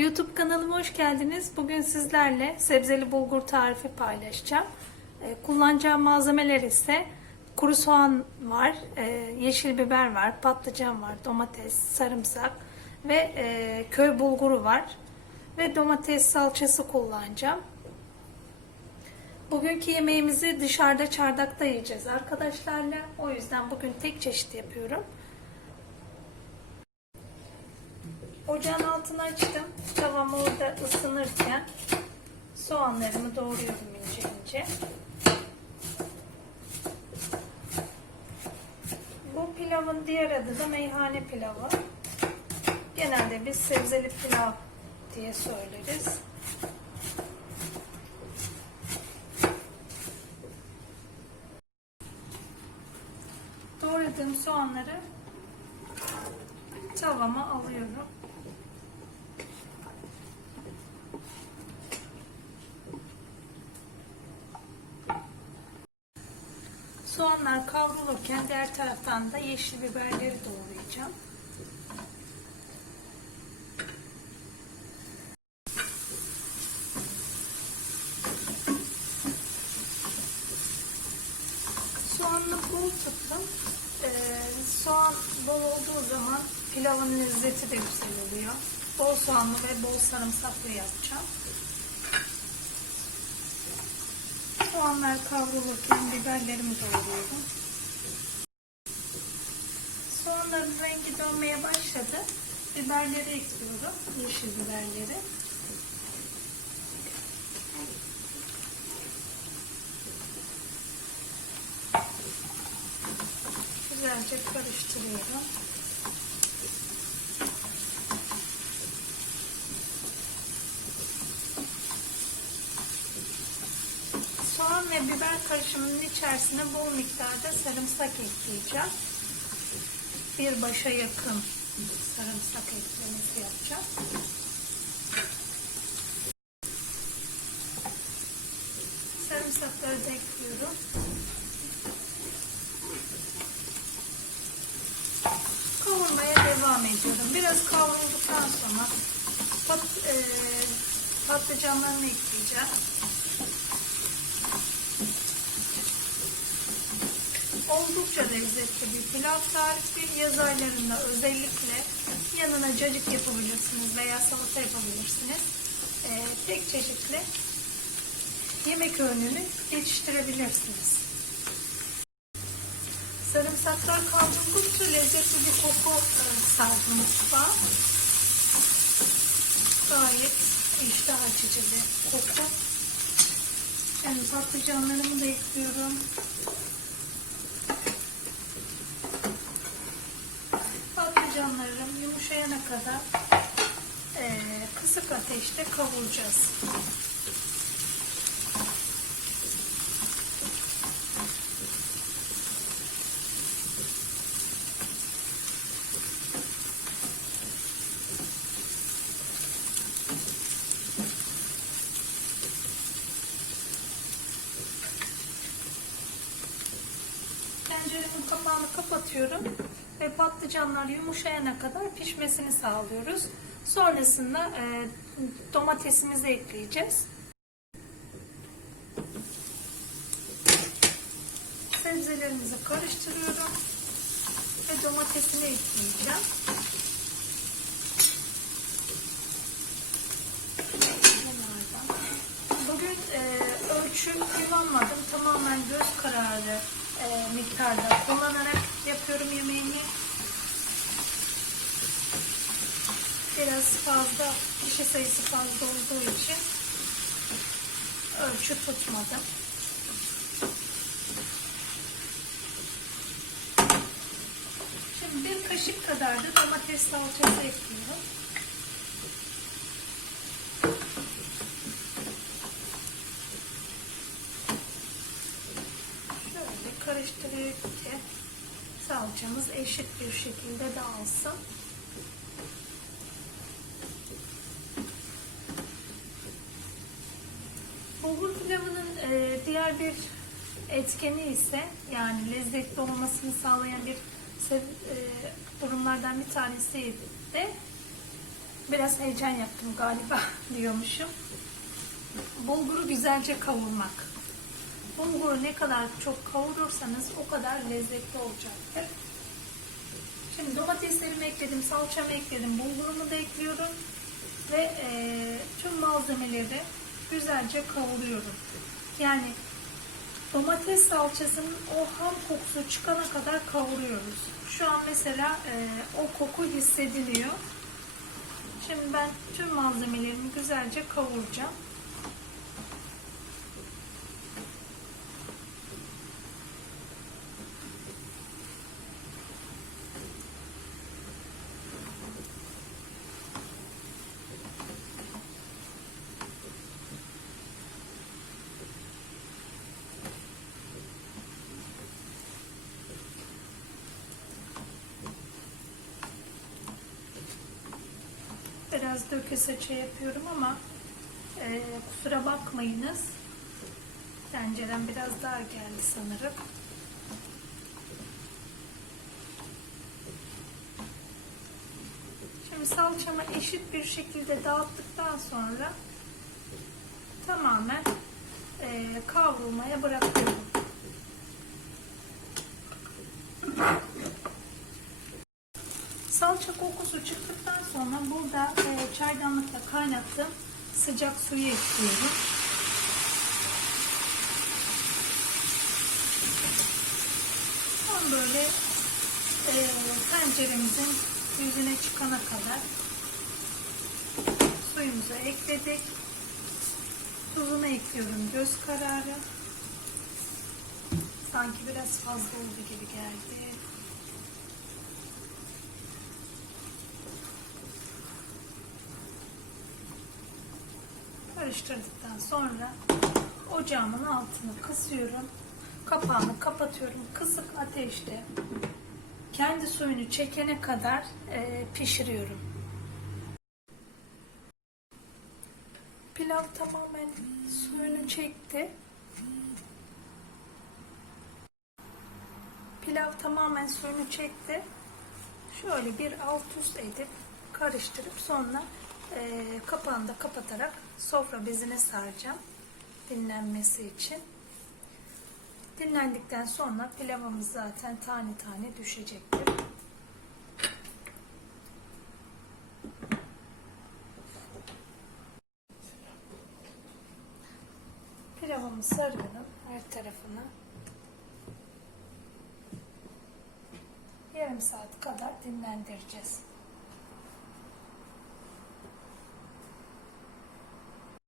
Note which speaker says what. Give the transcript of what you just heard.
Speaker 1: YouTube kanalıma hoş geldiniz. Bugün sizlerle sebzeli bulgur tarifi paylaşacağım. Ee, kullanacağım malzemeler ise kuru soğan var, e, yeşil biber var, patlıcan var, domates, sarımsak ve e, köy bulguru var. Ve domates salçası kullanacağım. Bugünkü yemeğimizi dışarıda çardakta yiyeceğiz arkadaşlarla. O yüzden bugün tek çeşit yapıyorum. Ocağın altını açtım. Tavam orada ısınırken soğanlarımı doğruyorum ince ince. Bu pilavın diğer adı da meyhane pilavı. Genelde biz sebzeli pilav diye söyleriz. Doğradığım soğanları tavama alıyorum. Soğanlar kavrulurken diğer taraftan da yeşil biberleri doğrayacağım. Soğanlı bol tuttum. Ee, soğan bol olduğu zaman pilavın lezzeti de güzel oluyor. Bol soğanlı ve bol sarımsaklı yapacağım. Soğanlar kavrulurken biberlerimi doğruyorum. Soğanların rengi dönmeye başladı. Biberleri ekliyorum. Yeşil biberleri. Güzelce karıştırıyorum. Soğan ve biber karışımının içerisine bol miktarda sarımsak ekleyeceğim. Bir başa yakın sarımsak eklemesi yapacağım. Sarımsakları da ekliyorum. Kavurmaya devam ediyorum. Biraz kavrulduktan sonra pat, e, patlıcanlarını ekleyeceğim. Oldukça lezzetli bir pilav tarifi. Yaz aylarında özellikle yanına cacık yapabilirsiniz veya salata yapabilirsiniz. Ee, tek çeşitli yemek öğününü yetiştirebilirsiniz. Sarımsaklar kavruldukça lezzetli bir koku e, sardı mutfağa. Gayet iştah açıcı bir koku. Yani patlıcanlarımı da ekliyorum. patlıcanlarım yumuşayana kadar e, kısık ateşte kavuracağız. Tenceremin kapağını kapatıyorum ve patlıcanlar yumuşayana kadar pişmesini sağlıyoruz. Sonrasında e, domatesimizi ekleyeceğiz. Sebzelerimizi karıştırıyorum ve domatesini ekleyeceğim. Bugün e, ölçü kullanmadım. Tamamen göz kararı e, miktarda kullanarak yapıyorum yemeğimi. Biraz fazla, kişi sayısı fazla olduğu için ölçü tutmadım. Şimdi bir kaşık kadar da domates salçası ekliyorum. Şöyle karıştırıyor ki salçamız eşit bir şekilde dağılsın. Bulgur pilavının e, diğer bir etkeni ise yani lezzetli olmasını sağlayan bir e, durumlardan bir tanesi de Biraz heyecan yaptım galiba diyormuşum. Bulguru güzelce kavurmak. Bulguru ne kadar çok kavurursanız o kadar lezzetli olacaktır. Şimdi domateslerimi ekledim, salçamı ekledim, bulgurumu da ekliyorum ve eee, tüm malzemeleri güzelce kavuruyorum. Yani domates salçasının o ham kokusu çıkana kadar kavuruyoruz. Şu an mesela eee, o koku hissediliyor. Şimdi ben tüm malzemelerimi güzelce kavuracağım. Biraz döke saça yapıyorum ama e, kusura bakmayınız. Tencerem biraz daha geldi sanırım. Şimdi salçamı eşit bir şekilde dağıttıktan sonra tamamen e, kavrulmaya bırakıyorum. Salça kokusu çıktıktan sonra burada e, çaydanlıkla kaynattığım sıcak suyu ekliyorum. Tam böyle e, tenceremizin yüzüne çıkana kadar suyumuzu ekledik. Tuzunu ekliyorum göz kararı. Sanki biraz fazla oldu gibi geldi. Karıştırdıktan sonra ocağımın altını kısıyorum. Kapağını kapatıyorum. Kısık ateşte kendi suyunu çekene kadar e, pişiriyorum. Pilav tamamen suyunu çekti. Pilav tamamen suyunu çekti. Şöyle bir alt üst edip karıştırıp sonra e, kapağını da kapatarak sofra bezine saracağım dinlenmesi için. Dinlendikten sonra pilavımız zaten tane tane düşecektir. Pilavımı sarıyorum her tarafına. Yarım saat kadar dinlendireceğiz.